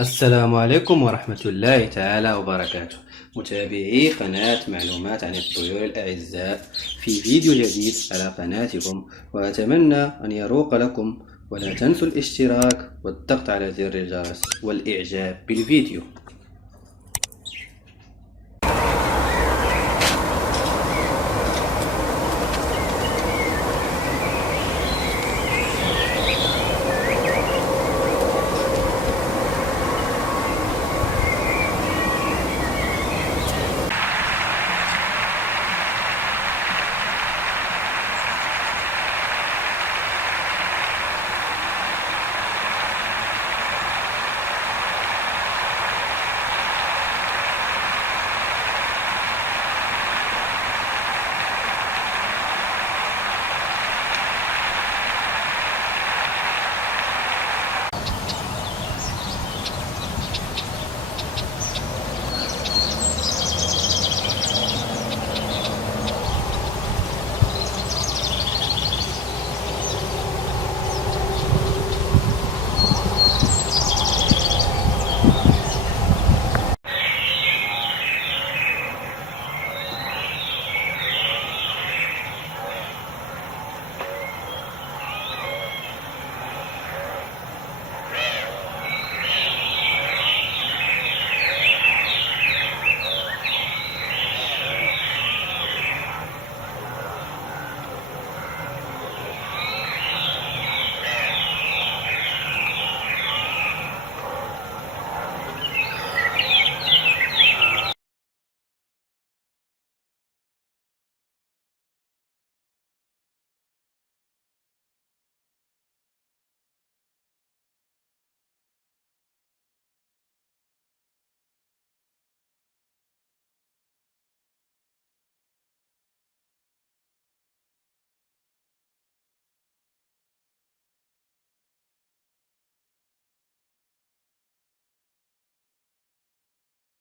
السلام عليكم ورحمة الله تعالى وبركاته. متابعي قناة معلومات عن الطيور الأعزاء، في فيديو جديد على قناتكم، وأتمنى أن يروق لكم. ولا تنسوا الاشتراك والضغط على زر الجرس والإعجاب بالفيديو.